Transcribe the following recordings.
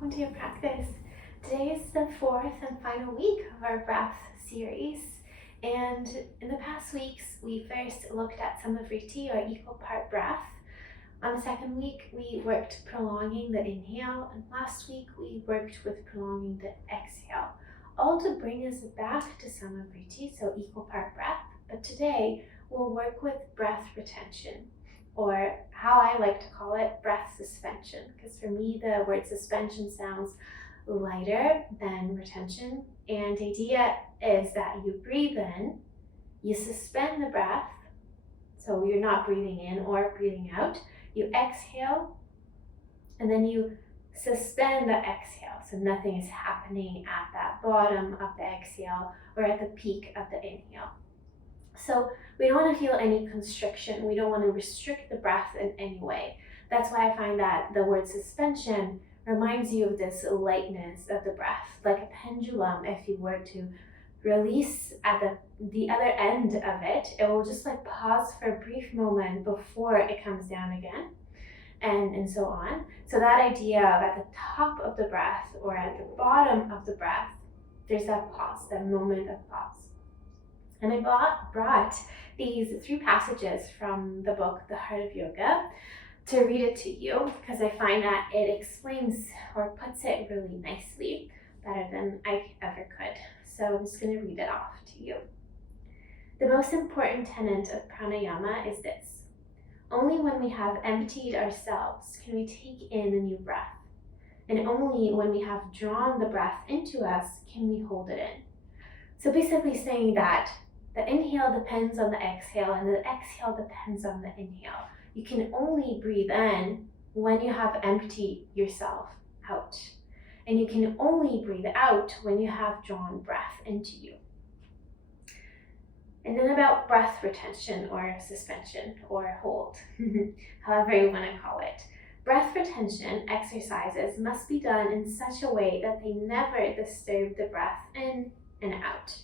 welcome to your practice. Today is the fourth and final week of our breath series, and in the past weeks we first looked at some of vritti, or equal part breath. On the second week we worked prolonging the inhale, and last week we worked with prolonging the exhale, all to bring us back to some of vritti, so equal part breath. But today we'll work with breath retention, or how I like to call it, breath suspension, because for me the word suspension sounds lighter than retention. And the idea is that you breathe in, you suspend the breath, so you're not breathing in or breathing out, you exhale, and then you suspend the exhale, so nothing is happening at that bottom of the exhale or at the peak of the inhale. So we don't want to feel any constriction. We don't want to restrict the breath in any way. That's why I find that the word suspension reminds you of this lightness of the breath, like a pendulum. If you were to release at the other end of it, it will just like pause for a brief moment before it comes down again, and so on. So that idea of at the top of the breath or at the bottom of the breath, there's that pause, that moment of pause. And I brought these 3 passages from the book, The Heart of Yoga, to read it to you, because I find that it explains or puts it really nicely, better than I ever could. So I'm just going to read it off to you. The most important tenet of pranayama is this: only when we have emptied ourselves can we take in a new breath. And only when we have drawn the breath into us can we hold it in. So basically saying that the inhale depends on the exhale, and the exhale depends on the inhale. You can only breathe in when you have emptied yourself out. And you can only breathe out when you have drawn breath into you. And then about breath retention or suspension or hold, however you want to call it. Breath retention exercises must be done in such a way that they never disturb the breath in and out.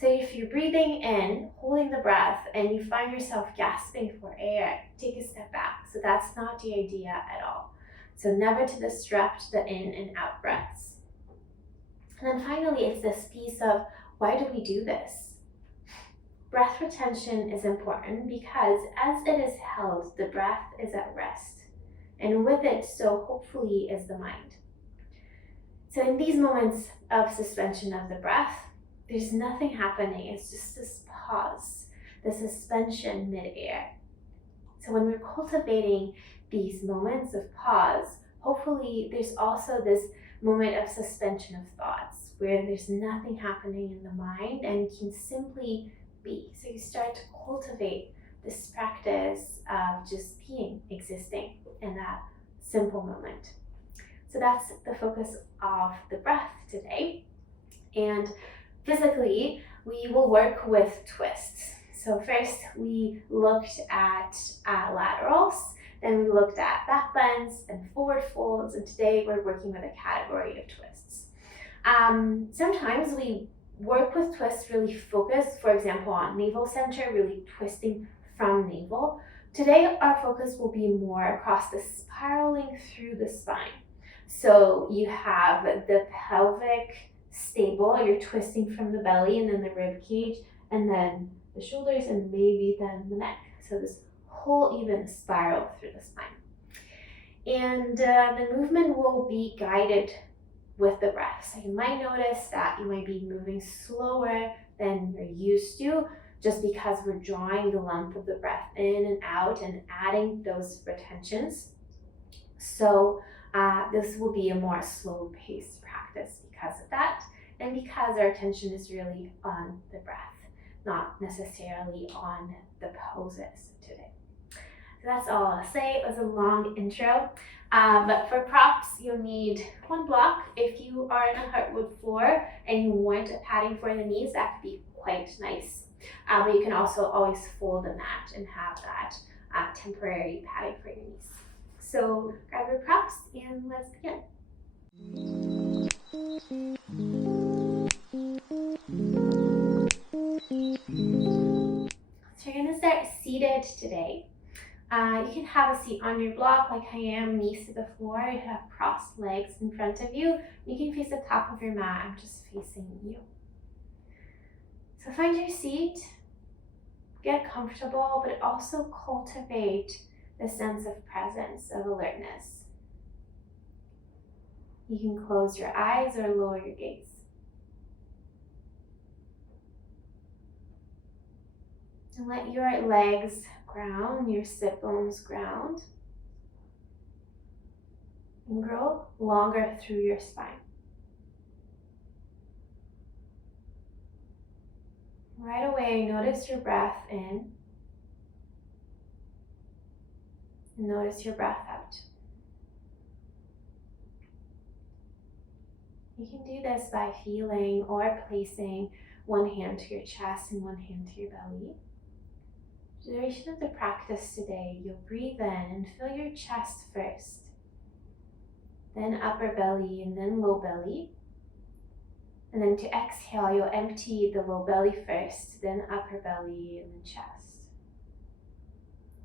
So if you're breathing in, holding the breath, and you find yourself gasping for air, take a step back. So that's not the idea at all. So never to disrupt the in and out breaths. And then finally, it's this piece of, why do we do this? Breath retention is important because as it is held, the breath is at rest. And with it, so hopefully, is the mind. So in these moments of suspension of the breath, there's nothing happening. It's just this pause, the suspension mid-air. So when we're cultivating these moments of pause, hopefully there's also this moment of suspension of thoughts where there's nothing happening in the mind and you can simply be. So you start to cultivate this practice of just being, existing in that simple moment. So that's the focus of the breath today. And physically, we will work with twists. So first we looked at laterals, then we looked at back bends and forward folds, and today we're working with a category of twists. Sometimes we work with twists really focused, for example, on navel center, really twisting from navel. Today our focus will be more across the spiraling through the spine. So you have the pelvic stable, you're twisting from the belly and then the rib cage and then the shoulders and maybe then the neck. So this whole even spiral through the spine. And the movement will be guided with the breath. So you might notice that you might be moving slower than you're used to, just because we're drawing the length of the breath in and out and adding those retentions. So this will be a more slow-paced practice because of that, and because our attention is really on the breath, not necessarily on the poses today. So that's all I'll say. It was a long intro, but for props, you'll need 1 block. If you are in a hardwood floor and you want a padding for the knees, that could be quite nice. But you can also always fold the mat and have that temporary padding for your knees. So grab your props and let's begin. So you're going to start seated today. You can have a seat on your block like I am, knees to the floor. You have crossed legs in front of you. You can face the top of your mat. I'm just facing you. So find your seat, get comfortable, but also cultivate the sense of presence, of alertness. You can close your eyes or lower your gaze. And let your legs ground, your sit bones ground, and grow longer through your spine. Right away, notice your breath in, and notice your breath out. You can do this by feeling or placing one hand to your chest and one hand to your belly. For the duration of the practice today, you'll breathe in and fill your chest first, then upper belly and then low belly. And then to exhale, you'll empty the low belly first, then upper belly and then chest.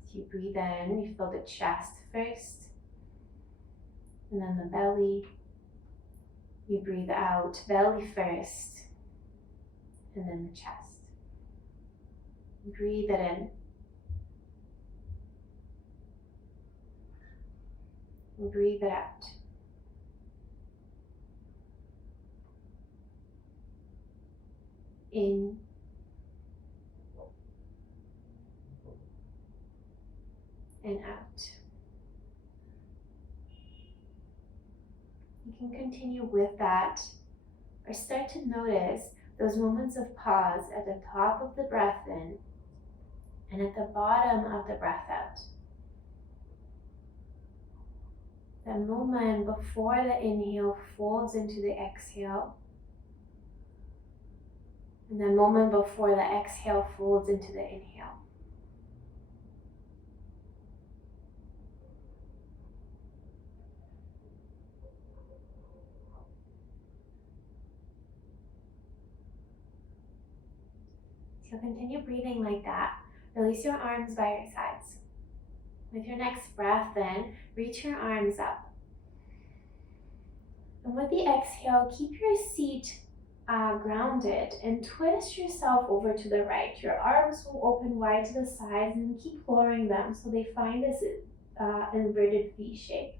So you breathe in, you fill the chest first, and then the belly. You breathe out, belly first, and then the chest. Breathe it in. And breathe it out. In and out. You can continue with that, or start to notice those moments of pause at the top of the breath in and at the bottom of the breath out. That moment before the inhale folds into the exhale, and the moment before the exhale folds into the inhale. So continue breathing like that. Release your arms by your sides. With your next breath in, reach your arms up. And with the exhale, keep your seat grounded and twist yourself over to the right. Your arms will open wide to the sides and keep lowering them so they find this inverted V shape.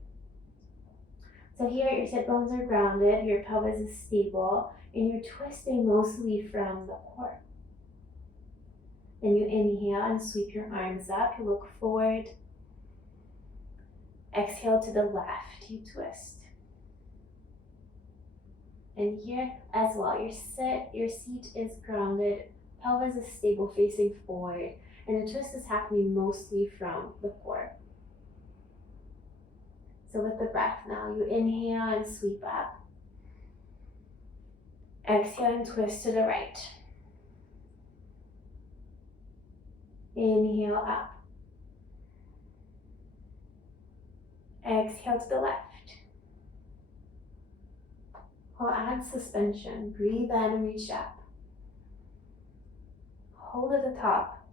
So here your sit bones are grounded, your pelvis is stable, and you're twisting mostly from the core. Then you inhale and sweep your arms up, you look forward. Exhale to the left, you twist. And here as well, your seat is grounded, pelvis is stable facing forward, and the twist is happening mostly from the core. So with the breath now, you inhale and sweep up. Exhale and twist to the right. Inhale up. Exhale to the left. We'll add suspension. Breathe in and reach up. Hold at the top.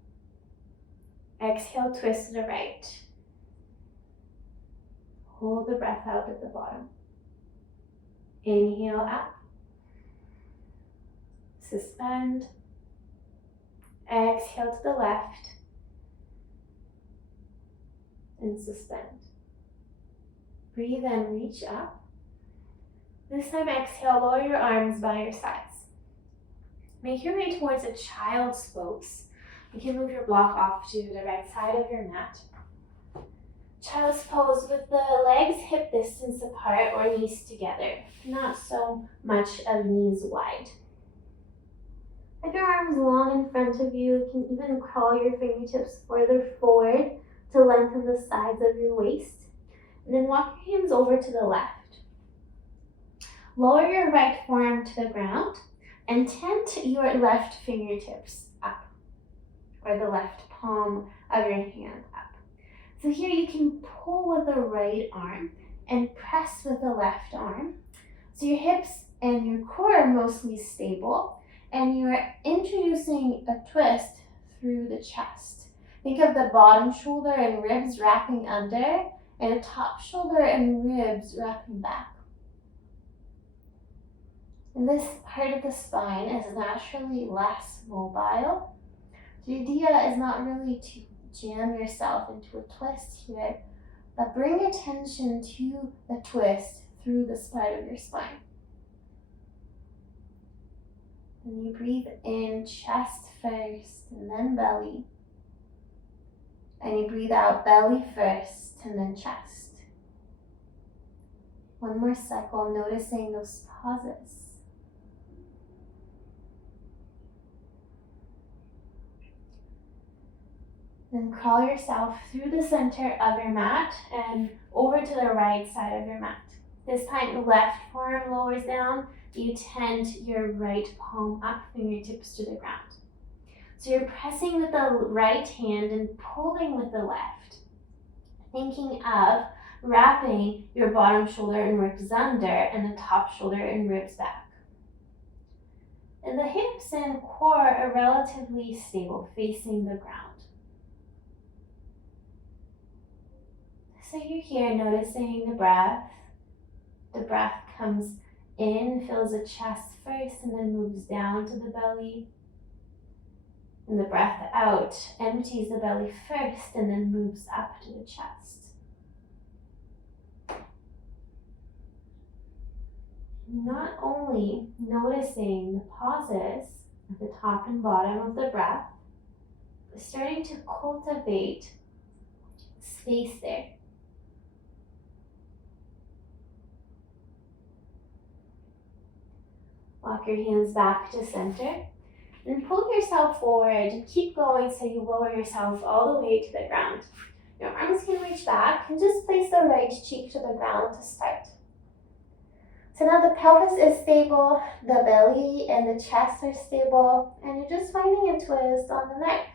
Exhale, twist to the right. Hold the breath out at the bottom. Inhale up. Suspend. Exhale to the left. And suspend. Breathe in, reach up. This time exhale, lower your arms by your sides. Make your way towards a child's pose. You can move your block off to the right side of your mat. Child's pose with the legs hip distance apart or knees together, not so much of knees wide. Have your arms long in front of you. You can even crawl your fingertips further forward to lengthen the sides of your waist. And then walk your hands over to the left. Lower your right forearm to the ground and tent your left fingertips up, or the left palm of your hand up. So here you can pull with the right arm and press with the left arm. So your hips and your core are mostly stable, and you're introducing a twist through the chest. Think of the bottom shoulder and ribs wrapping under, and the top shoulder and ribs wrapping back. And this part of the spine is naturally less mobile. The idea is not really to jam yourself into a twist here, but bring attention to the twist through the side of your spine. And you breathe in chest first and then belly. And you breathe out belly first and then chest. One more cycle, noticing those pauses. Then crawl yourself through the center of your mat and over to the right side of your mat. This time the left forearm lowers down. You tend your right palm up, fingertips to the ground. So you're pressing with the right hand and pulling with the left. Thinking of wrapping your bottom shoulder and ribs under and the top shoulder and ribs back. And the hips and core are relatively stable, facing the ground. So you're here noticing the breath. The breath comes in, fills the chest first, and then moves down to the belly. And the breath out empties the belly first and then moves up to the chest. Not only noticing the pauses at the top and bottom of the breath, but starting to cultivate space there. Walk your hands back to center and pull yourself forward and keep going so you lower yourself all the way to the ground. Your arms can reach back and just place the right cheek to the ground to start. So now the pelvis is stable, the belly and the chest are stable, and you're just finding a twist on the neck.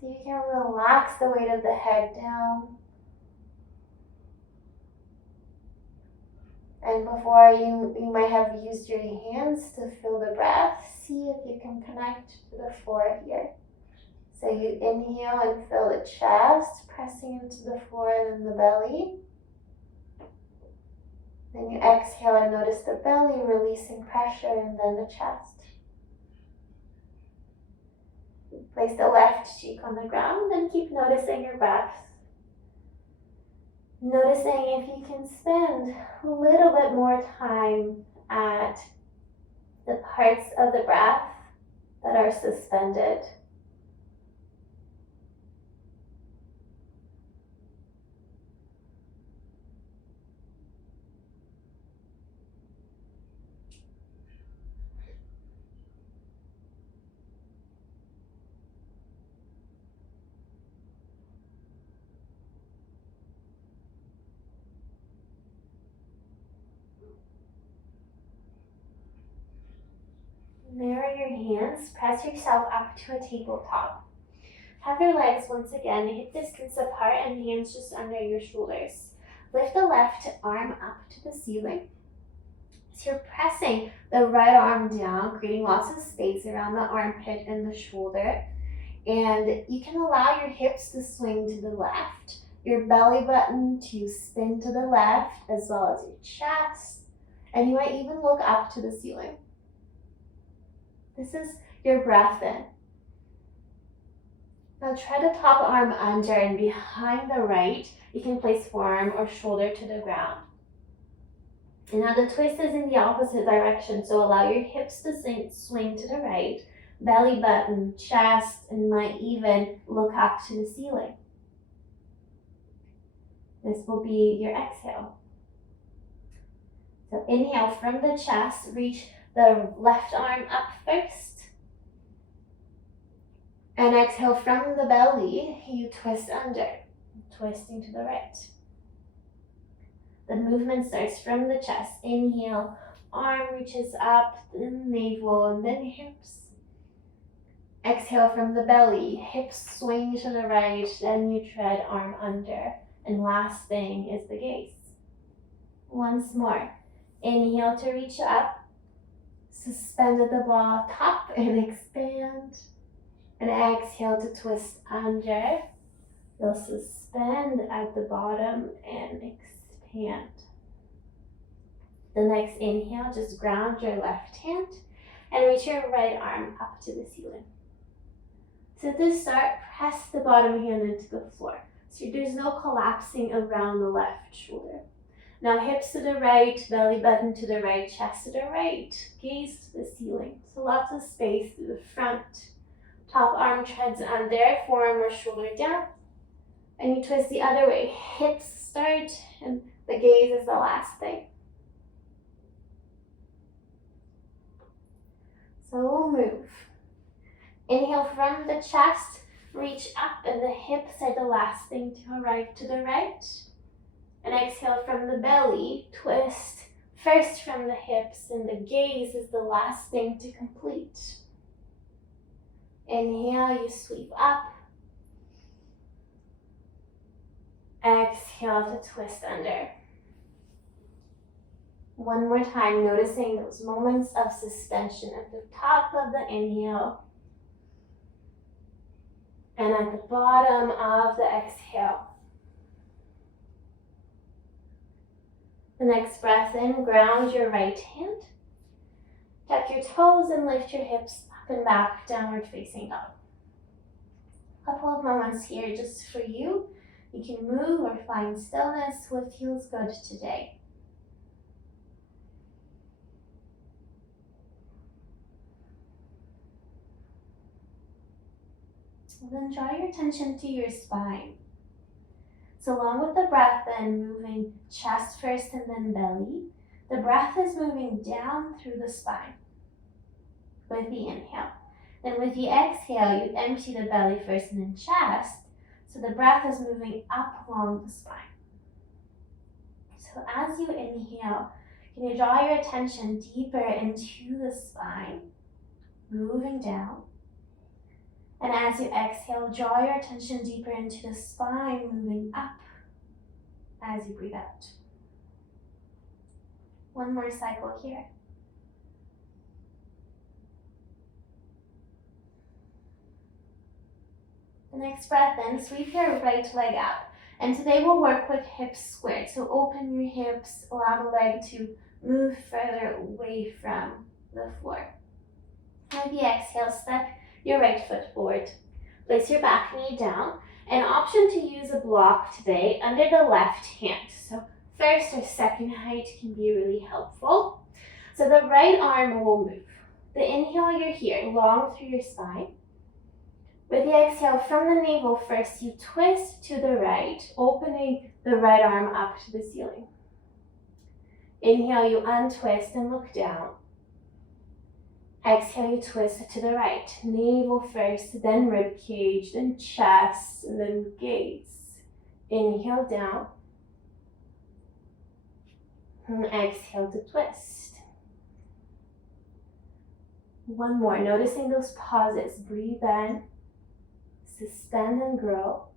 So you can relax the weight of the head down. And before you might have used your hands to feel the breath, see if you can connect to the floor here. So you inhale and feel the chest pressing into the floor and then the belly. Then you exhale and notice the belly releasing pressure and then the chest. Place the left cheek on the ground and keep noticing your breath. Noticing if you can spend a little bit more time at the parts of the breath that are suspended. Narrow your hands, press yourself up to a tabletop. Have your legs once again hip distance apart and hands just under your shoulders. Lift the left arm up to the ceiling. So you're pressing the right arm down, creating lots of space around the armpit and the shoulder. And you can allow your hips to swing to the left, your belly button to spin to the left, as well as your chest. And you might even look up to the ceiling. This is your breath in. Now try the top arm under and behind the right. You can place forearm or shoulder to the ground. And now the twist is in the opposite direction, so allow your hips to swing to the right, belly button, chest, and might even look up to the ceiling. This will be your exhale. So inhale from the chest, reach the left arm up first. And exhale from the belly, you twist under, twisting to the right. The movement starts from the chest. Inhale, arm reaches up, then navel, and then hips. Exhale from the belly, hips swing to the right, then you tread arm under. And last thing is the gaze. Once more. Inhale to reach up. Suspend at the ball, top and expand. And exhale to twist under. You'll suspend at the bottom and expand. The next inhale, just ground your left hand and reach your right arm up to the ceiling. So to start, press the bottom hand into the floor. So there's no collapsing around the left shoulder. Now hips to the right, belly button to the right, chest to the right, gaze to the ceiling. So lots of space to the front. Top arm treads under, forearm or shoulder down. And you twist the other way. Hips start and the gaze is the last thing. So we'll move. Inhale from the chest, reach up and the hips are the last thing to arrive to the right. And exhale from the belly, twist first from the hips and the gaze is the last thing to complete. Inhale, you sweep up. Exhale to twist under. One more time, noticing those moments of suspension at the top of the inhale and at the bottom of the exhale. The next breath in, ground your right hand. Tuck your toes and lift your hips up and back, downward facing dog. A couple of moments here just for you. You can move or find stillness, what feels good today. Then draw your attention to your spine. So along with the breath then moving chest first and then belly, the breath is moving down through the spine with the inhale. Then with the exhale, you empty the belly first and then chest, so the breath is moving up along the spine. So as you inhale, can you draw your attention deeper into the spine, moving down. And as you exhale, draw your attention deeper into the spine, moving up as you breathe out. One more cycle here. The next breath in, sweep your right leg up. And today we'll work with hips squared. So open your hips, allow the leg to move further away from the floor. With the exhale, step your right foot forward. Place your back knee down. An option to use a block today under the left hand. So first or second height can be really helpful. So the right arm will move. The inhale, you're here, long through your spine. With the exhale from the navel first, you twist to the right, opening the right arm up to the ceiling. Inhale, you untwist and look down. Exhale, you twist to the right. Navel first, then rib cage, then chest, and then gaze. Inhale down. And exhale to twist. One more, noticing those pauses. Breathe in, suspend and grow.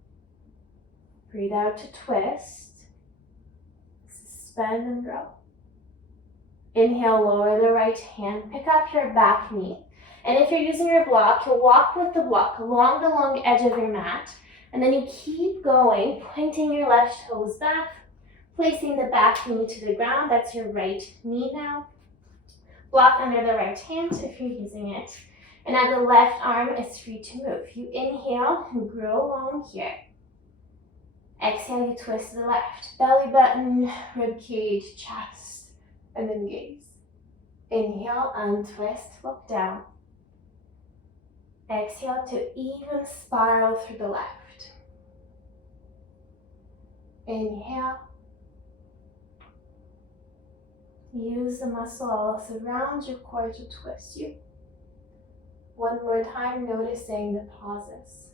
Breathe out to twist. Suspend and grow. Inhale, lower the right hand, pick up your back knee. And if you're using your block, you'll walk with the block along the long edge of your mat. And then you keep going, pointing your left toes back, placing the back knee to the ground. That's your right knee now. Block under the right hand if you're using it. And now the left arm is free to move. You inhale and grow long here. Exhale, you twist to the left. Belly button, rib cage, chest. And then gaze. Inhale, untwist, look down. Exhale to even spiral through the left. Inhale. Use the muscle all around your core to twist you. One more time, noticing the pauses.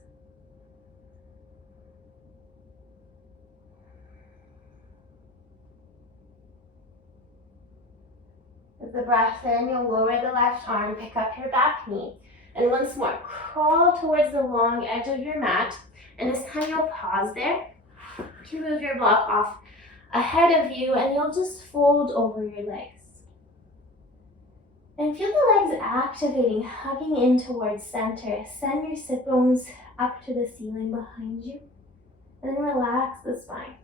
With the breath in, you'll lower the left arm, pick up your back knee. And once more, crawl towards the long edge of your mat. And this time you'll pause there to move your block off ahead of you, and you'll just fold over your legs. And feel the legs activating, hugging in towards center. Send your sit bones up to the ceiling behind you. And then relax the spine.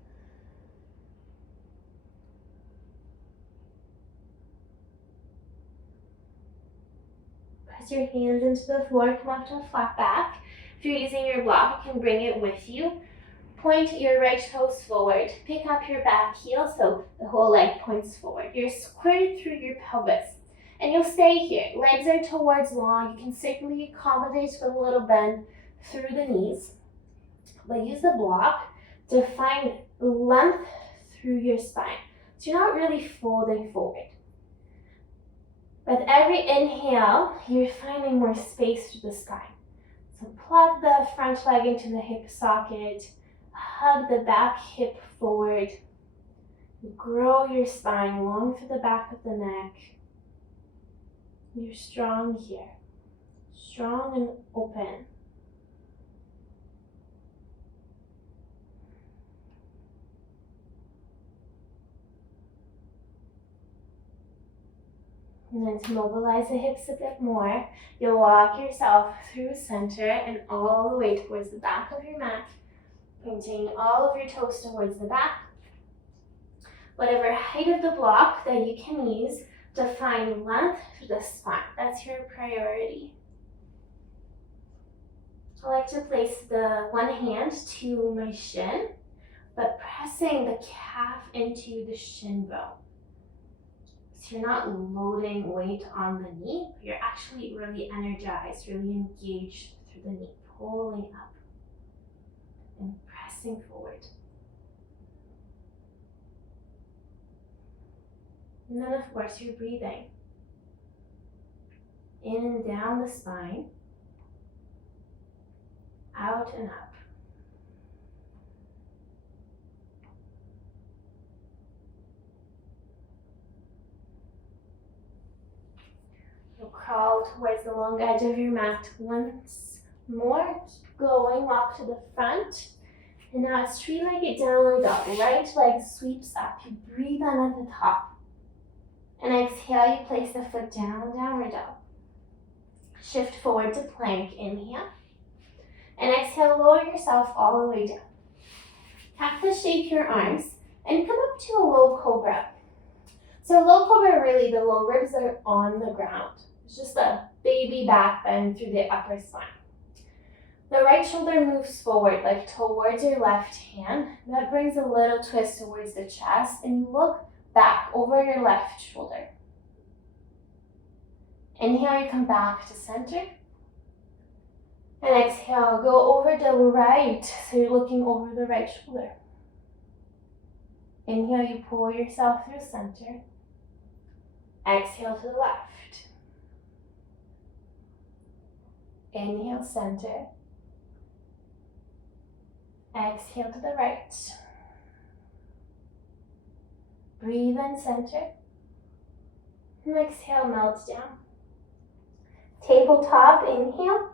Press your hands into the floor, come up to a flat back. If you're using your block, you can bring it with you. Point your right toes forward. Pick up your back heel so the whole leg points forward. You're squared through your pelvis. And you'll stay here. Legs are towards long. You can certainly accommodate with a little bend through the knees. But use the block to find length through your spine. So you're not really folding forward. With every inhale, you're finding more space through the spine. So plug the front leg into the hip socket. Hug the back hip forward. Grow your spine long through the back of the neck. You're strong here. Strong and open. And then to mobilize the hips a bit more, you'll walk yourself through center and all the way towards the back of your mat, pointing all of your toes towards the back. Whatever height of the block that you can use to find length through the spine. That's your priority. I like to place the one hand to my shin, but pressing the calf into the shin bone. So you're not loading weight on the knee, but you're actually really energized, really engaged through the knee, pulling up and pressing forward. And then of course you're breathing in and down the spine, out and up. You'll crawl towards the long edge of your mat once more. Keep going, walk to the front. And now it's three-legged downward dog. Right leg sweeps up. You breathe on at the top. And exhale, you place the foot down, downward dog. Shift forward to plank, inhale. And exhale, lower yourself all the way down. Cactus shape your arms and come up to a low cobra. So low cobra, really the low ribs are on the ground. It's just a baby back bend through the upper spine. The right shoulder moves forward, like towards your left hand. That brings a little twist towards the chest, and you look back over your left shoulder. Inhale, you come back to center. And exhale, go over the right, so you're looking over the right shoulder. Inhale, you pull yourself through center. Exhale to the left. Inhale, center. Exhale to the right. Breathe in center. And exhale, melt down. Tabletop, inhale.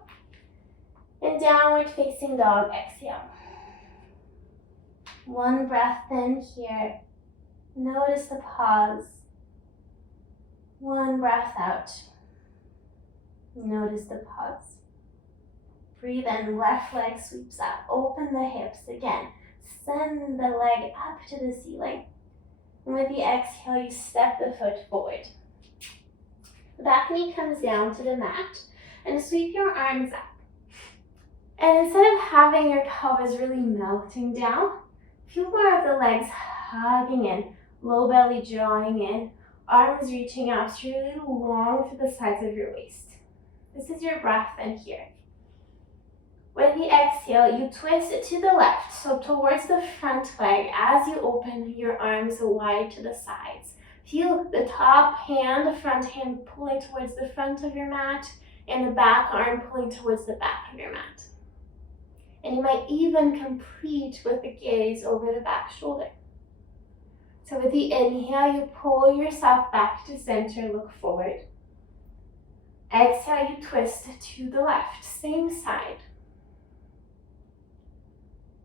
And downward facing dog, exhale. One breath in here. Notice the pause. One breath out. Notice the pause. Breathe in, left leg sweeps up. Open the hips again. Send the leg up to the ceiling. And with the exhale, you step the foot forward. The back knee comes down to the mat and sweep your arms up. And instead of having your pelvis really melting down, feel more of the legs hugging in, low belly drawing in, arms reaching out really long to the sides of your waist. This is your breath in here. With the exhale, you twist it to the left, so towards the front leg as you open your arms wide to the sides. Feel the top hand, the front hand pulling towards the front of your mat, and the back arm pulling towards the back of your mat. And you might even complete with the gaze over the back shoulder. So with the inhale, you pull yourself back to center, look forward. Exhale, you twist to the left, same side.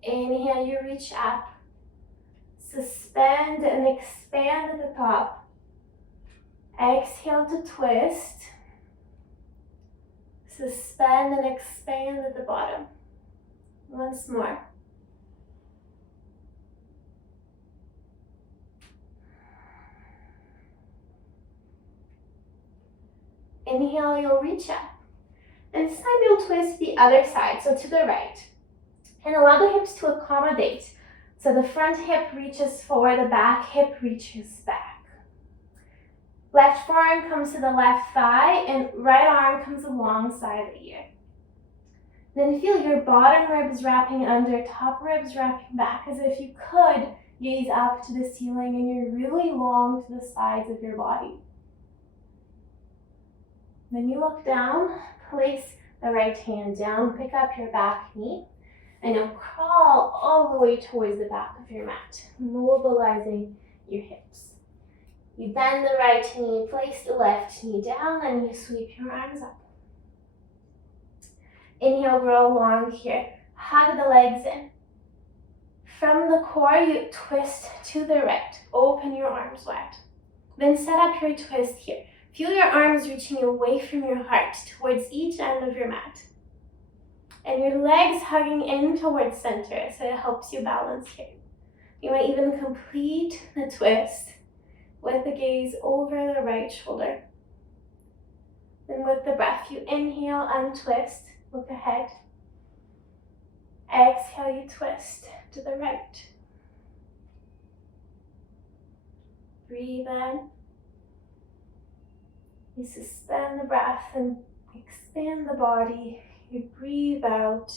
Inhale, you reach up. Suspend and expand at the top. Exhale to twist. Suspend and expand at the bottom. Once more. Inhale, you'll reach up. And this time you'll twist the other side, so to the right. And allow the hips to accommodate. So the front hip reaches forward, the back hip reaches back. Left forearm comes to the left thigh, and right arm comes alongside the ear. Then feel your bottom ribs wrapping under, top ribs wrapping back, as if you could gaze up to the ceiling and you're really long to the sides of your body. Then you look down, place the right hand down, pick up your back knee, and you'll crawl all the way towards the back of your mat, mobilizing your hips. You bend the right knee, place the left knee down, and you sweep your arms up. Inhale, grow long here. Hug the legs in. From the core, you twist to the right. Open your arms wide. Then set up your twist here. Feel your arms reaching away from your heart towards each end of your mat. And your legs hugging in towards center, so it helps you balance here. You might even complete the twist with the gaze over the right shoulder. Then with the breath, you inhale, untwist, look ahead. Exhale, you twist to the right. Breathe in. You suspend the breath and expand the body. You breathe out.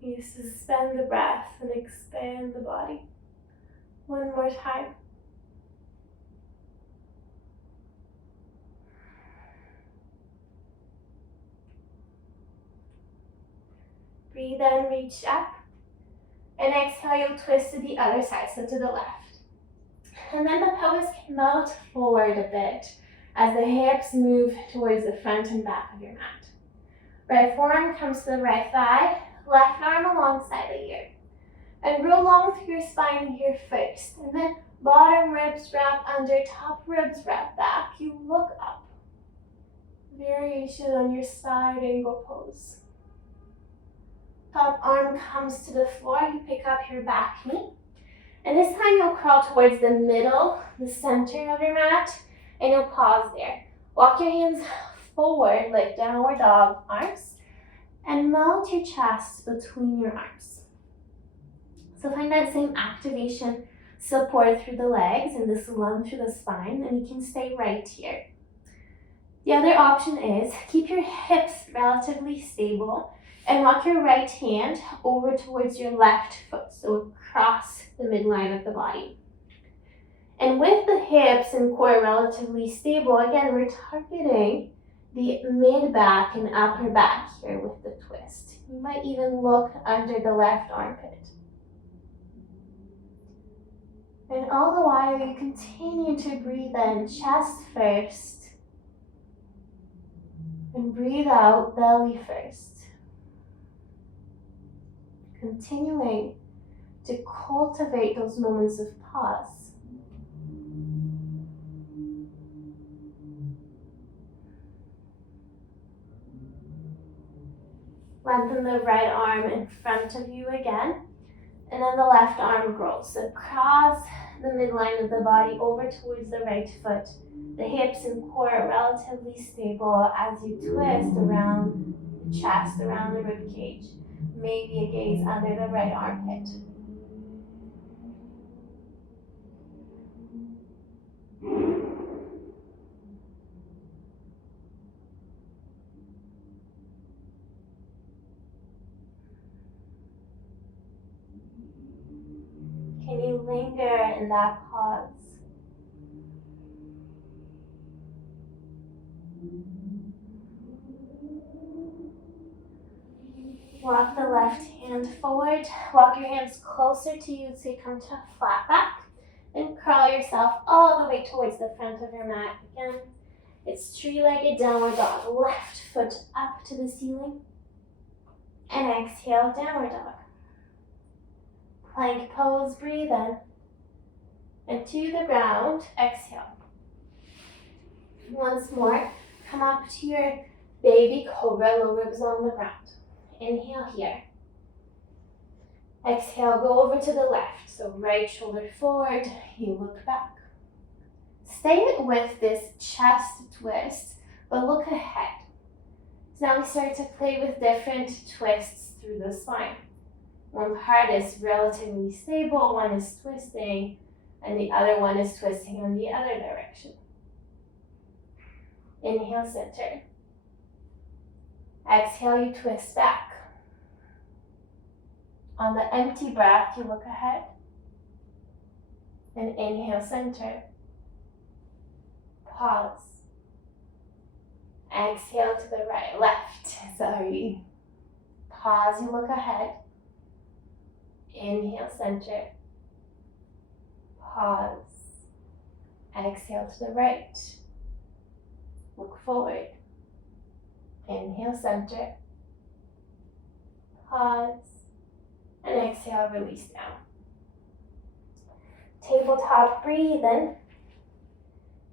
You suspend the breath and expand the body. One more time. Breathe in, reach up. And exhale, you'll twist to the other side, so to the left. And then the pelvis can melt forward a bit as the hips move towards the front and back of your mat. Right forearm comes to the right thigh, left arm alongside the ear. And roll long through your spine here first. And then bottom ribs wrap under, top ribs wrap back. You look up. Variation on your side angle pose. Top arm comes to the floor, you pick up your back knee. And this time you'll crawl towards the middle, the center of your mat, and you'll pause there. Walk your hands forward like downward dog arms, and melt your chest between your arms. So find that same activation support through the legs and this lung through the spine, and you can stay right here. The other option is keep your hips relatively stable and walk your right hand over towards your left foot, so across the midline of the body. And with the hips and core relatively stable, again, we're targeting the mid-back and upper back here with the twist. You might even look under the left armpit. And all the while, you continue to breathe in, chest first, and breathe out, belly first. Continuing to cultivate those moments of pause. Lengthen the right arm in front of you again, and then the left arm grows. So cross the midline of the body over towards the right foot. The hips and core are relatively stable as you twist around the chest, around the rib cage. Maybe a gaze under the right armpit. Can you linger in that pause? Walk the left hand forward. Walk your hands closer to you so you come to a flat back. And crawl yourself all the way towards the front of your mat. Again, it's three-legged downward dog. Left foot up to the ceiling. And exhale, downward dog. Plank pose, breathe in. And to the ground, exhale. Once more, come up to your baby cobra, low ribs on the ground. Inhale here. Exhale, go over to the left. So right shoulder forward, you look back. Stay with this chest twist, but look ahead. So now we start to play with different twists through the spine. One part is relatively stable, one is twisting, and the other one is twisting in the other direction. Inhale, center. Exhale, you twist back. On the empty breath, you look ahead. And inhale, center. Pause. Exhale to the right, left, sorry. Pause, you look ahead. Inhale, center. Pause. Exhale to the right. Look forward. Inhale, center. Pause. And exhale, release down. Tabletop, breathe in.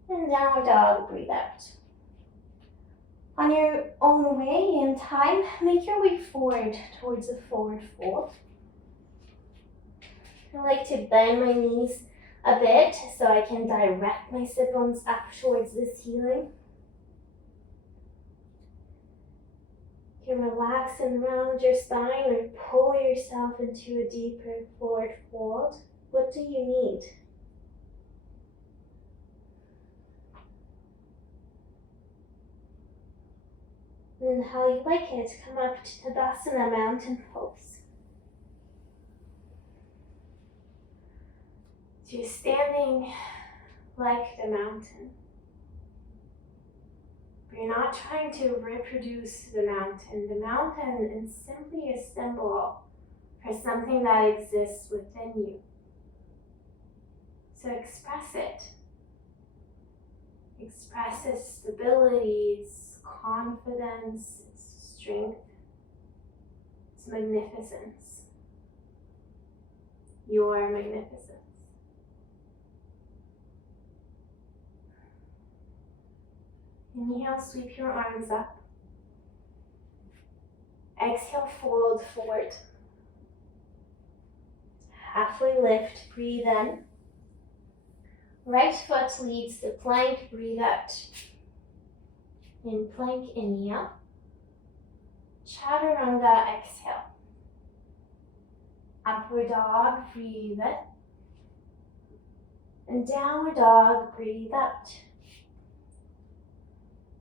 And downward dog, breathe out. On your own way and time, make your way forward towards a forward fold. I like to bend my knees a bit so I can direct my sit bones up towards the ceiling. You can relax and round your spine or pull yourself into a deeper forward fold. What do you need? And how you like it, come up to Tadasana, mountain pose. So you're standing like the mountain. But you're not trying to reproduce the mountain. The mountain is simply a symbol for something that exists within you. So express it. Express its stability, its confidence, its strength, its magnificence. Your magnificence. Inhale, sweep your arms up. Exhale, fold forward. Halfway lift, breathe in. Right foot leads the plank, breathe out. In plank, inhale. Chaturanga, exhale. Upward dog, breathe in. And downward dog, breathe out.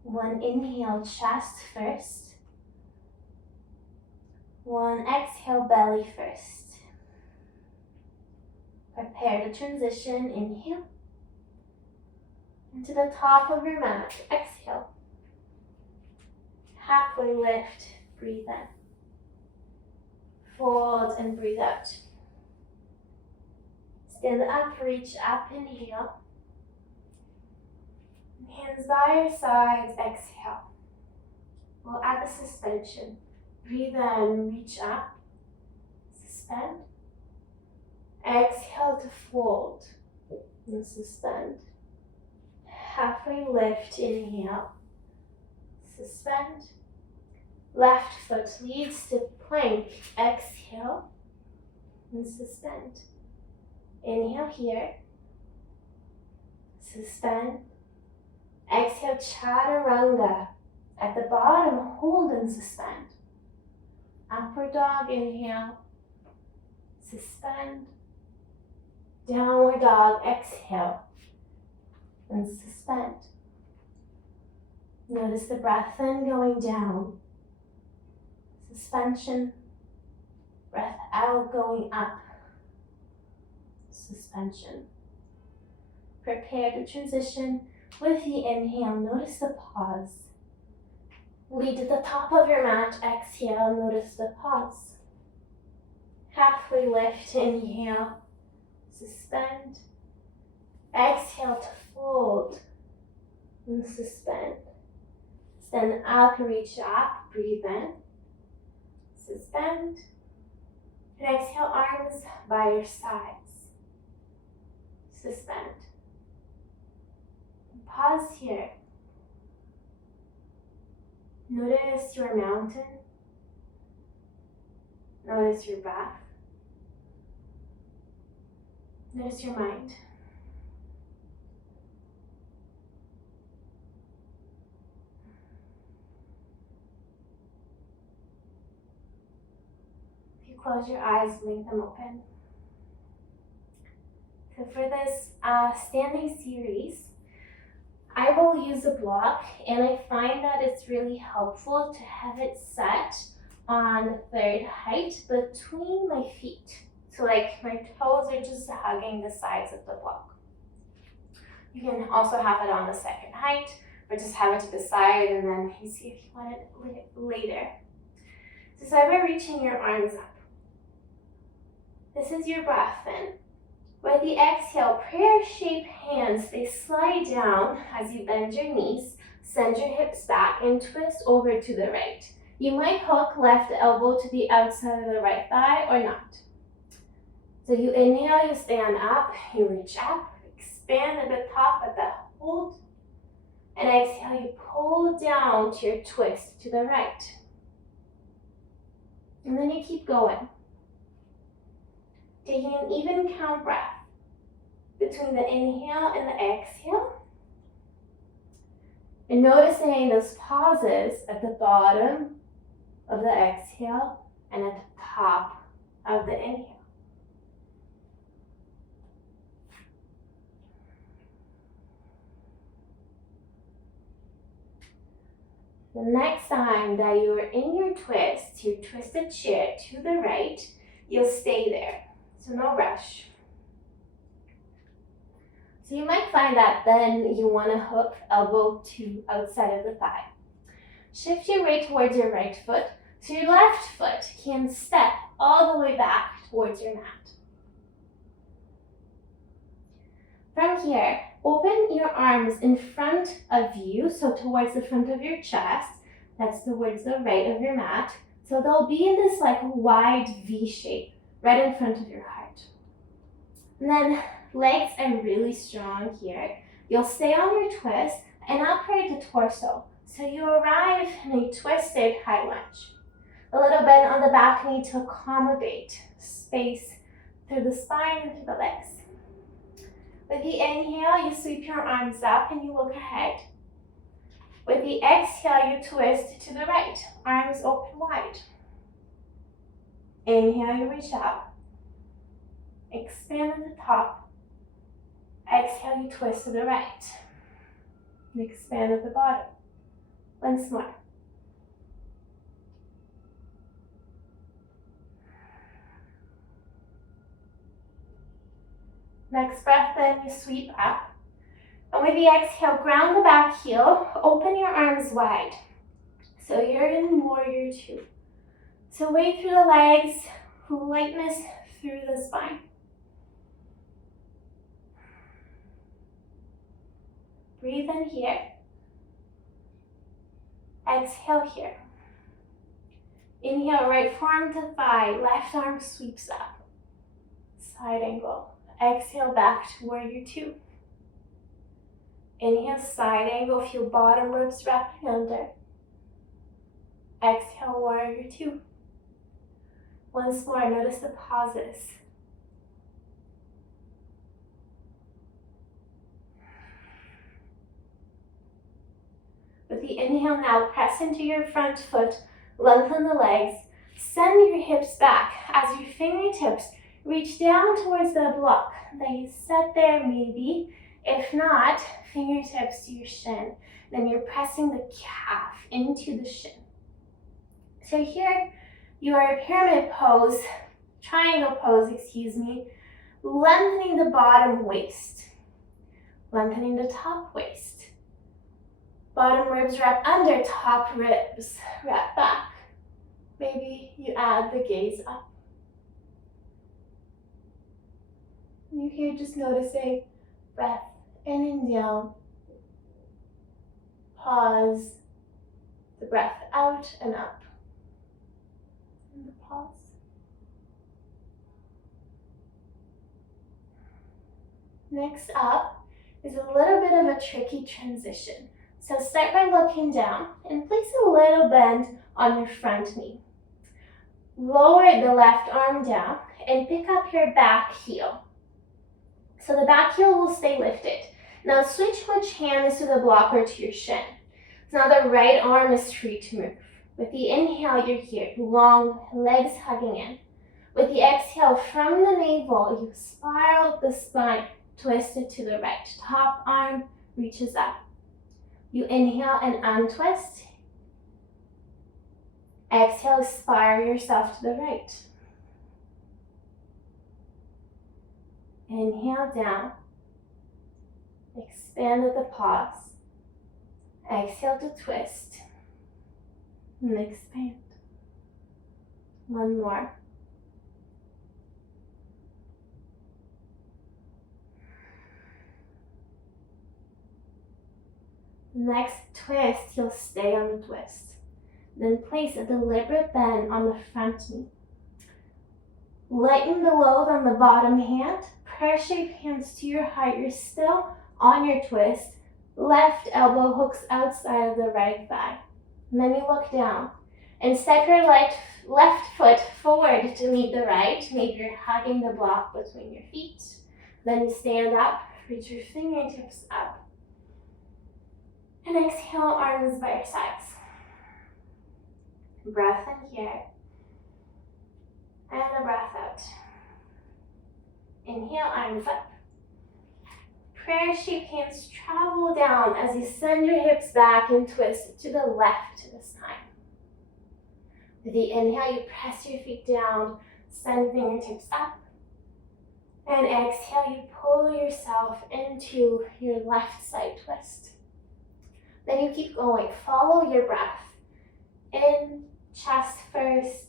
One inhale, chest first. One exhale, belly first. Prepare to transition, inhale. Into the top of your mat, exhale. Halfway lift, breathe in. Fold and breathe out. Stand up, reach up, inhale. Hands by your sides, exhale. We'll add the suspension. Breathe in, reach up, suspend. Exhale to fold and suspend. Halfway lift, inhale, suspend. Left foot leads to plank, exhale, and suspend. Inhale here, suspend. Exhale, chaturanga. At the bottom, hold and suspend. Upward dog, inhale, suspend. Downward dog, exhale, and suspend. Notice the breath in going down. Suspension. Breath out going up. Suspension. Prepare to transition. With the inhale, notice the pause. Lead to the top of your mat, exhale, notice the pause. Halfway lift, inhale, suspend. Exhale to fold and suspend. Stand up, reach up, breathe in, suspend. And exhale, arms by your sides, suspend. Pause here. Notice your mountain. Notice your breath. Notice your mind. If you close your eyes, blink them open. So for this standing series, I will use a block, and I find that it's really helpful to have it set on third height between my feet. So like my toes are just hugging the sides of the block. You can also have it on the second height, or just have it to the side, and then you see if you want it later. So start by reaching your arms up. This is your breath in. With the exhale, prayer-shaped hands, they slide down as you bend your knees, send your hips back, and twist over to the right. You might hook left elbow to the outside of the right thigh or not. So you inhale, you stand up, you reach up, expand at the top at the hold, and exhale, you pull down to your twist to the right. And then you keep going. Taking an even count breath between the inhale and the exhale. And noticing those pauses at the bottom of the exhale and at the top of the inhale. The next time that you are in your twist, you twist the chair to the right, you'll stay there. So no rush. So you might find that then you want to hook elbow to outside of the thigh. Shift your weight towards your right foot, so your left foot can step all the way back towards your mat. From here, open your arms in front of you, so towards the front of your chest. That's towards the right of your mat. So they'll be in this like wide V shape right in front of your heart. And then legs are really strong here. You'll stay on your twist and upright the torso. So you arrive in a twisted high lunge. A little bend on the back knee to accommodate space through the spine and through the legs. With the inhale, you sweep your arms up and you look ahead. With the exhale, you twist to the right, arms open wide. Inhale, you reach up. Expand at the top. Exhale, you twist to the right. And expand at the bottom. Once more. Next breath, then you sweep up. And with the exhale, ground the back heel, open your arms wide. So you're in warrior two. So weight through the legs, lightness through the spine. Breathe in here. Exhale here. Inhale, right forearm to thigh, left arm sweeps up. Side angle. Exhale, back to warrior two. Inhale, side angle, feel bottom ribs wrapping under. Exhale, warrior two. Once more, notice the pauses. With the inhale now, press into your front foot, lengthen the legs, send your hips back as your fingertips reach down towards the block. They set there maybe. If not, fingertips to your shin. Then you're pressing the calf into the shin. So here, your pyramid pose, triangle pose, lengthening the bottom waist, lengthening the top waist. Bottom ribs wrap under, top ribs wrap back. Maybe you add the gaze up. And you're here just noticing breath in and down. Pause. The breath out and up. And the pause. Next up is a little bit of a tricky transition. So start by looking down and place a little bend on your front knee. Lower the left arm down and pick up your back heel. So the back heel will stay lifted. Now switch which hand is to the block or to your shin. So now the right arm is free to move. With the inhale, you're here, long legs hugging in. With the exhale from the navel, you spiral the spine, twist it to the right. Top arm reaches up. You inhale and untwist. Exhale, spiral yourself to the right. Inhale down. Expand at the pause. Exhale to twist. And expand. One more. Next twist, you'll stay on the twist. Then place a deliberate bend on the front knee. Lighten the load on the bottom hand. Pressure your hands to your heart. You're still on your twist. Left elbow hooks outside of the right thigh. And then you look down and step your left foot forward to meet the right. Maybe you're hugging the block between your feet. Then you stand up, reach your fingertips up. And exhale, arms by your sides. Breath in here. And a breath out. Inhale, arms up. Prayer shape hands travel down as you send your hips back and twist to the left this time. With the inhale, you press your feet down, send fingertips up. And exhale, you pull yourself into your left side twist. Then you keep going. Follow your breath. In, chest first,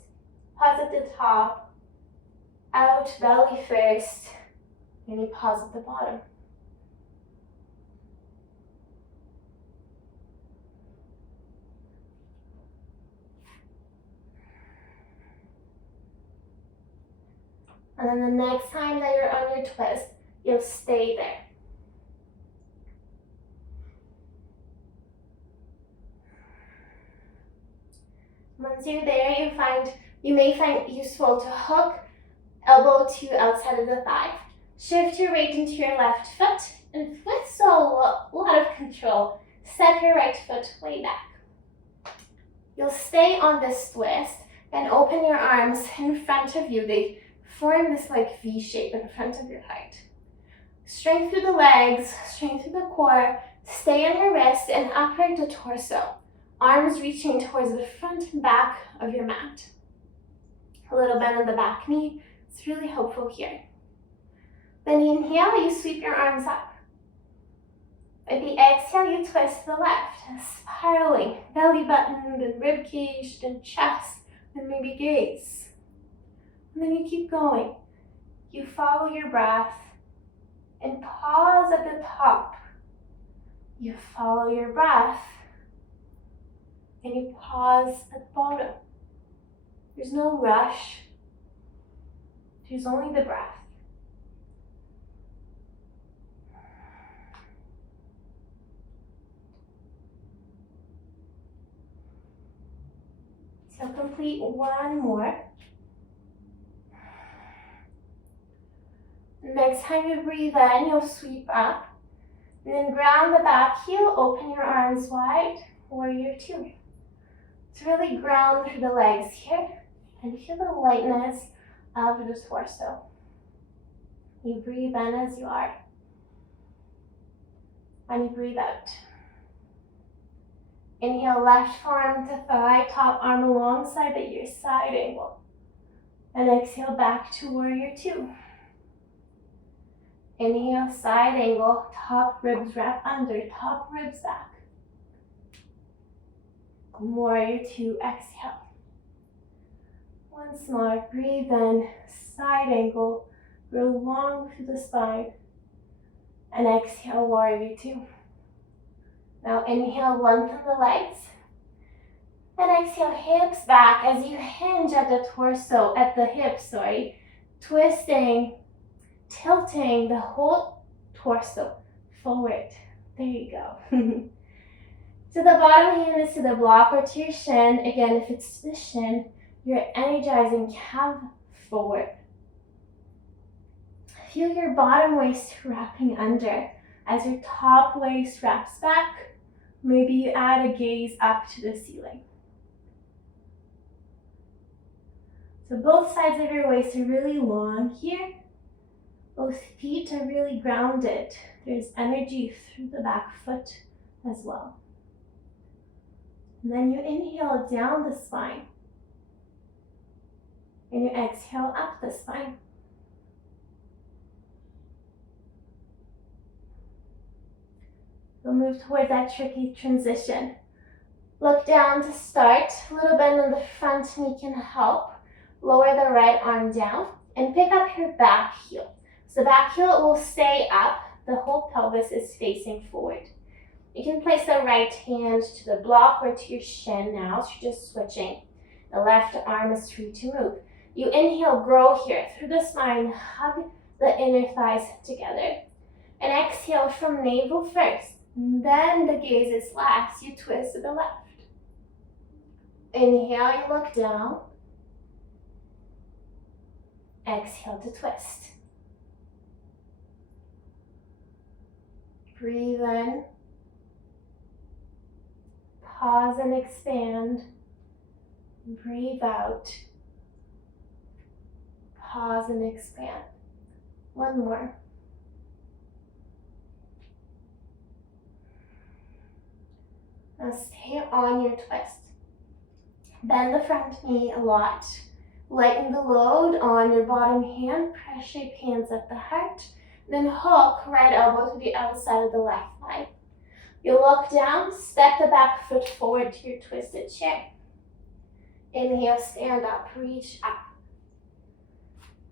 pause at the top, out, belly first, and you pause at the bottom. And then the next time that you're on your twist, you'll stay there. Once you're there, you may find useful to hook elbow to outside of the thigh. Shift your weight into your left foot, and with a lot of control, step your right foot way back. You'll stay on this twist and open your arms in front of you. They form this like V shape in front of your heart. Strength through the legs, strength through the core. Stay on your wrist and upright the torso. Arms reaching towards the front and back of your mat. A little bend in the back knee. It's really helpful here. Then you inhale, you sweep your arms up. With the exhale, you twist to the left, spiraling, belly button, then rib cage, then chest, then maybe gaze. And then you keep going. You follow your breath and pause at the top. You follow your breath and you pause at the bottom. There's no rush. There's only the breath. So complete one more. Next time you breathe in, you'll sweep up. And then ground the back heel, open your arms wide, warrior two. So really ground through the legs here and feel the lightness of the torso. You breathe in as you are. And you breathe out. Inhale, left forearm to thigh, top arm alongside the ear, side angle. And exhale back to warrior two. Inhale, side angle, top ribs wrap under, top ribs back. Warrior two, exhale. Once more, breathe in, side angle, grow long through the spine. And exhale, warrior two. Now inhale, lengthen the legs. And exhale, hips back as you hinge at the torso, at the hips, twisting, tilting the whole torso forward. There you go. So the bottom hand is to the block or to your shin. Again, if it's to the shin, you're energizing calf forward. Feel your bottom waist wrapping under as your top waist wraps back. Maybe you add a gaze up to the ceiling. So both sides of your waist are really long here. Both feet are really grounded. There's energy through the back foot as well. And then you inhale down the spine. And you exhale up the spine. We'll move towards that tricky transition. Look down to start. A little bend on the front knee can help. Lower the right arm down and pick up your back heel. So the back heel will stay up. The whole pelvis is facing forward. You can place the right hand to the block or to your shin now. So you're just switching. The left arm is free to move. You inhale, grow here through the spine. Hug the inner thighs together. And exhale from navel first. Then the gaze is last. You twist to the left. Inhale, you look down. Exhale to twist. Breathe in. Pause and expand. Breathe out. Pause and expand. One more. Now stay on your twist. Bend the front knee a lot. Lighten the load on your bottom hand. Press your hands at the heart. Then hook right elbow to the outside of the left thigh. You look down, step the back foot forward to your twisted chair. Inhale, stand up, reach up.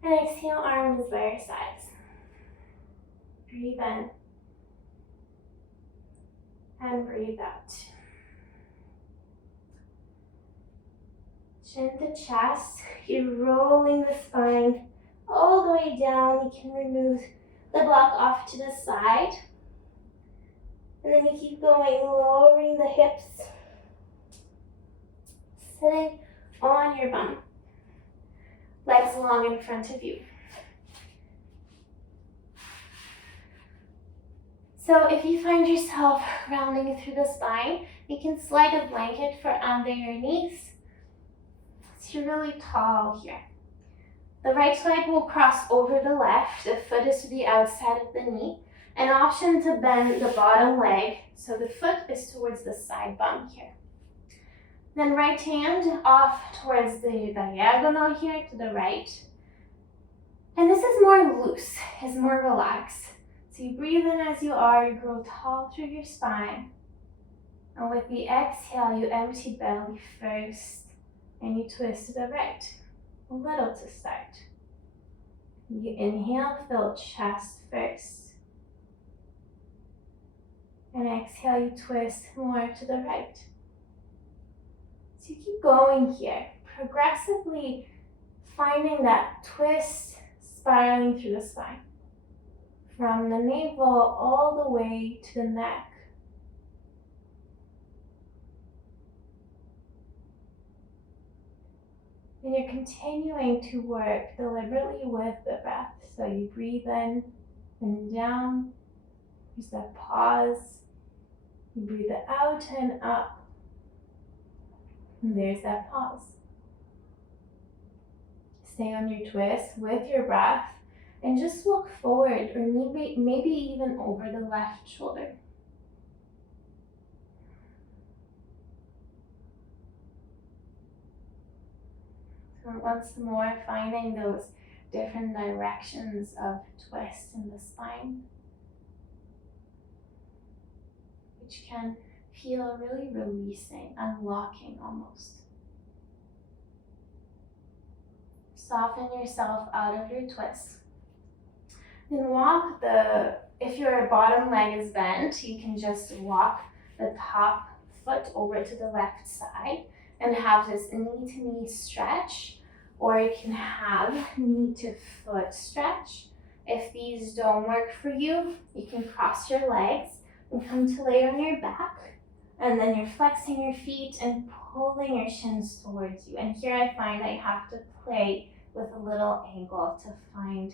And exhale, arms by your sides. Breathe in. And breathe out. Chin to chest. You're rolling the spine all the way down. You can remove the block off to the side. And then you keep going, lowering the hips. Sitting on your bum. Legs long in front of you. So if you find yourself rounding through the spine, you can slide a blanket for under your knees. So you're really tall here. The right leg will cross over the left. The foot is to the outside of the knee. An option to bend the bottom leg so the foot is towards the side bum here. Then right hand off towards the diagonal here to the right. And this is more loose, is more relaxed. So you breathe in as you are, you grow tall through your spine. And with the exhale, you empty belly first and you twist to the right. A little to start. You inhale, fill chest first. And exhale, you twist more to the right. So you keep going here, progressively finding that twist, spiraling through the spine. From the navel all the way to the neck. And you're continuing to work deliberately with the breath. So you breathe in and down. Use that pause. You breathe it out and up. And there's that pause. Stay on your twist with your breath and just look forward or maybe even over the left shoulder. So once more, finding those different directions of twist in the spine, which can feel really releasing, unlocking almost. Soften yourself out of your twist. Then walk if your bottom leg is bent, you can just walk the top foot over to the left side and have this knee to knee stretch, or you can have knee to foot stretch. If these don't work for you, you can cross your legs and come to lay on your back. And then you're flexing your feet and pulling your shins towards you. And here I find I have to play with a little angle to find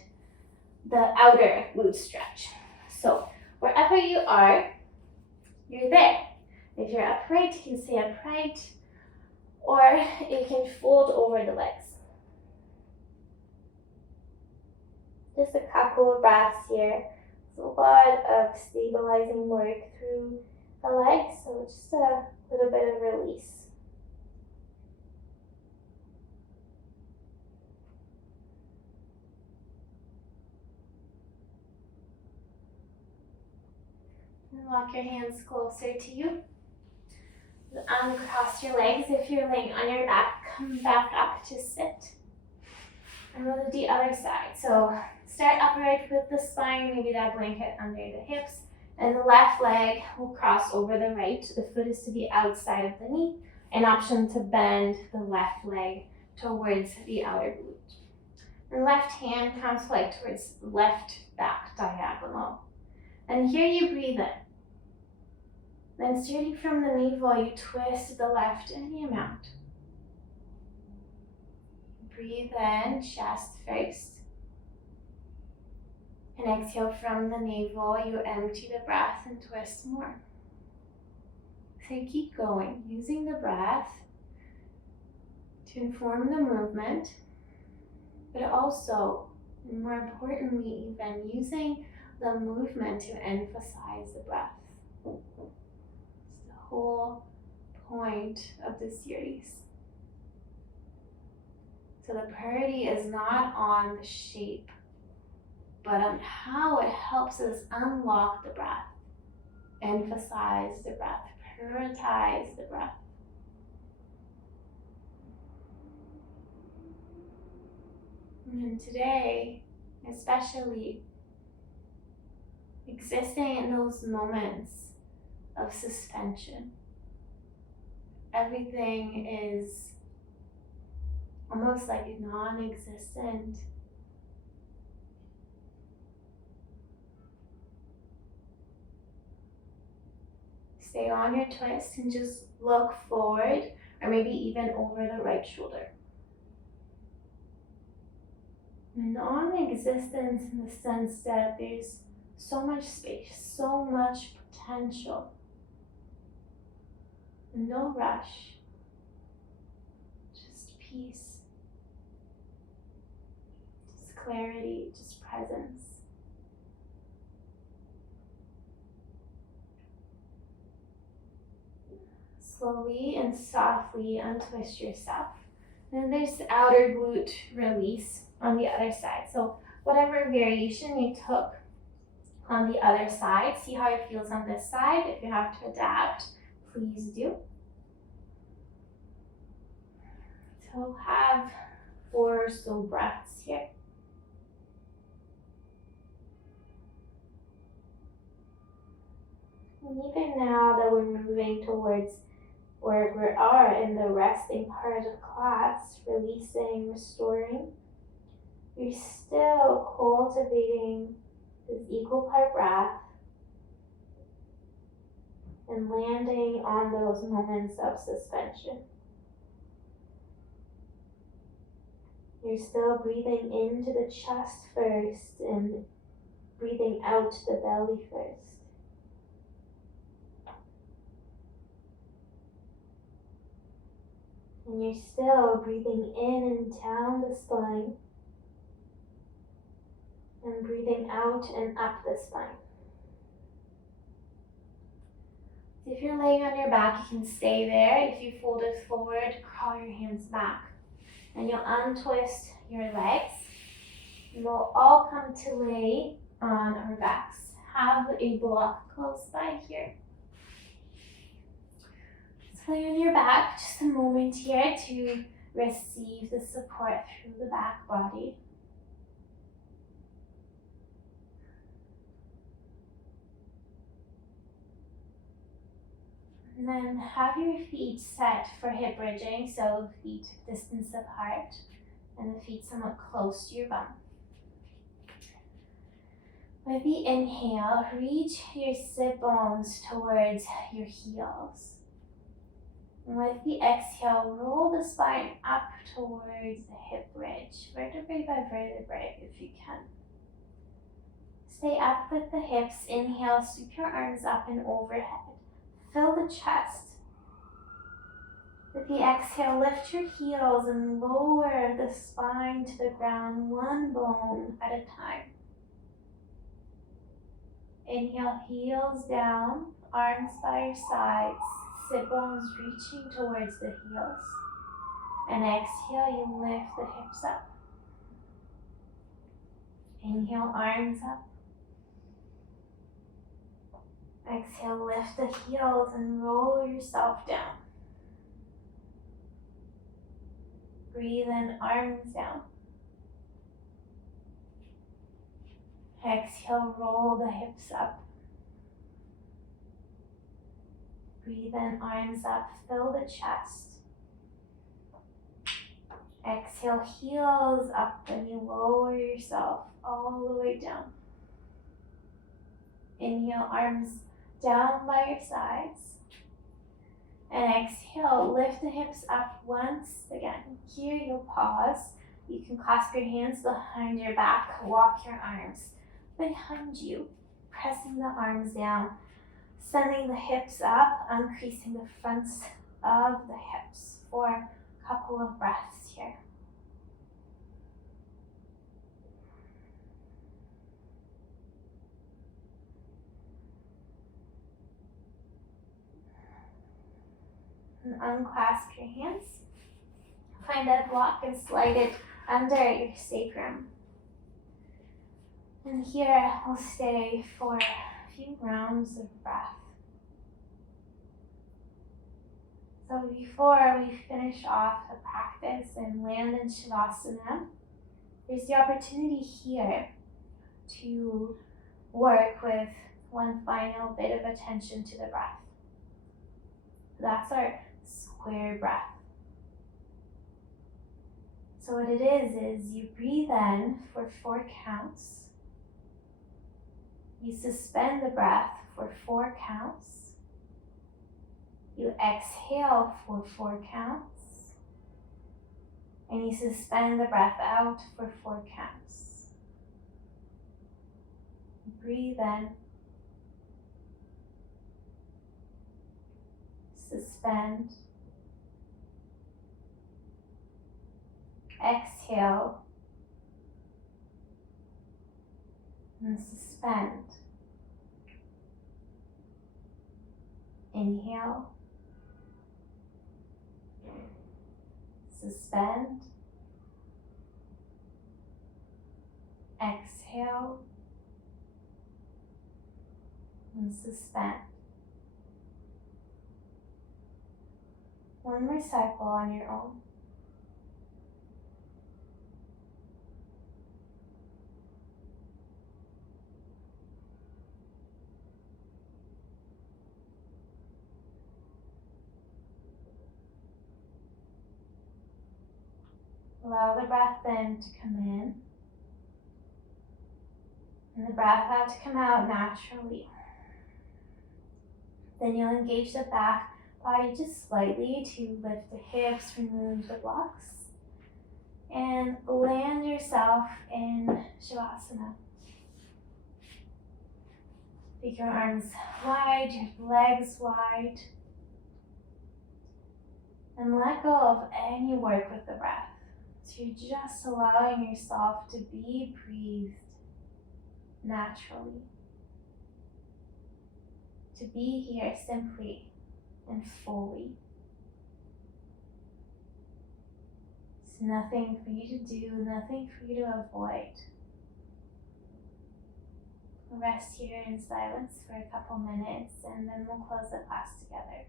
the outer glute stretch. So wherever you are, you're there. If you're upright, you can stay upright, or you can fold over the legs. Just a couple of breaths here. There's a lot of stabilizing work through the legs, so just a little bit of release. And walk your hands closer to you. Uncross your legs. If you're laying on your back, come back up to sit. And we'll do the other side. So start upright with the spine, maybe that blanket under the hips, and the left leg will cross over the right. The foot is to the outside of the knee. An option to bend the left leg towards the outer glute. And left hand comes like towards left back diagonal. And here you breathe in. Then starting from the navel, you twist the left any amount. Breathe in, chest first. And exhale from the navel, you empty the breath and twist more. So keep going, using the breath to inform the movement, but also, and more importantly even, using the movement to emphasize the breath. It's the whole point of this series. So the priority is not on the shape, but on how it helps us unlock the breath, emphasize the breath, prioritize the breath. And today, especially, existing in those moments of suspension. Everything is almost like non-existent. Stay on your twist and just look forward, or maybe even over the right shoulder. Non-existence in the sense that there's so much space, so much potential. No rush, just peace, just clarity, just presence. Slowly and softly untwist yourself. And then there's the outer glute release on the other side. So whatever variation you took on the other side, see how it feels on this side. If you have to adapt, please do. So we'll have 4 or so breaths here. And even now that we're moving towards where we are in the resting part of class, releasing, restoring, you're still cultivating this equal part breath and landing on those moments of suspension. You're still breathing into the chest first and breathing out the belly first. And you're still breathing in and down the spine and breathing out and up the spine. If you're laying on your back, you can stay there. If you fold it forward, crawl your hands back. And you'll untwist your legs. And we'll all come to lay on our backs. Have a block close by here. So lay on your back, just a moment here to receive the support through the back body. And then have your feet set for hip bridging, so feet distance apart and the feet somewhat close to your bum. With the inhale, reach your sit bones towards your heels. And with the exhale, roll the spine up towards the hip bridge, vertebrae by vertebrae if you can. Stay up with the hips. Inhale, sweep your arms up and overhead. Fill the chest. With the exhale, lift your heels and lower the spine to the ground, one bone at a time. Inhale, heels down, arms by your sides, sit bones reaching towards the heels. And exhale, you lift the hips up. Inhale, arms up. Exhale, lift the heels and roll yourself down. Breathe in, arms down. Exhale, roll the hips up. Breathe in, arms up, fill the chest. Exhale, heels up, and you lower yourself all the way down. Inhale, arms down by your sides. And exhale, lift the hips up once again. Here you'll pause. You can clasp your hands behind your back, walk your arms behind you, pressing the arms down, sending the hips up, increasing the fronts of the hips for a couple of breaths here. And unclasp your hands. Find a block and slide it under your sacrum. And here we'll stay for a few rounds of breath. So before we finish off the practice and land in Shavasana, there's the opportunity here to work with one final bit of attention to the breath. That's our square breath. So what it is you breathe in for 4 counts. You suspend the breath for 4 counts. You exhale for 4 counts. And you suspend the breath out for 4 counts. Breathe in. Suspend. Exhale. And suspend. Inhale. Suspend. Exhale. And suspend. One more cycle on your own. Allow the breath in to come in and the breath out to come out naturally. Then you'll engage the back body just slightly to lift the hips, remove the blocks, and land yourself in Shavasana. Take your arms wide, your legs wide, and let go of any work with the breath. So you're just allowing yourself to be breathed naturally. To be here simply and fully. There's nothing for you to do, nothing for you to avoid. We'll rest here in silence for a couple minutes and then we'll close the class together.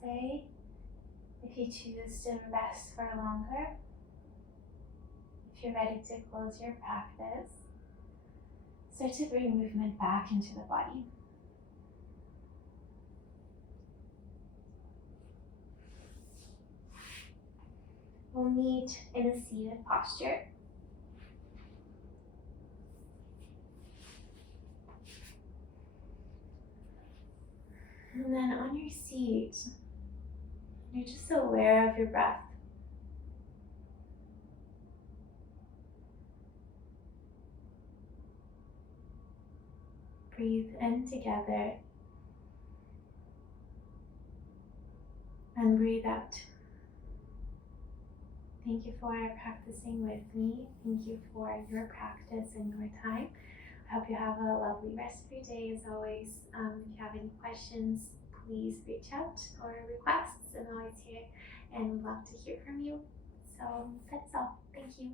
stay. If you choose to rest for longer, if you're ready to close your practice, start to bring movement back into the body. We'll meet in a seated posture. And then on your seat, you're just aware of your breath. Breathe in together and breathe out. Thank you for practicing with me. Thank you for your practice and your time. I hope you have a lovely rest of your day as always. If you have any questions, please reach out, or requests. I'm always here and would love to hear from you. So that's all. Thank you.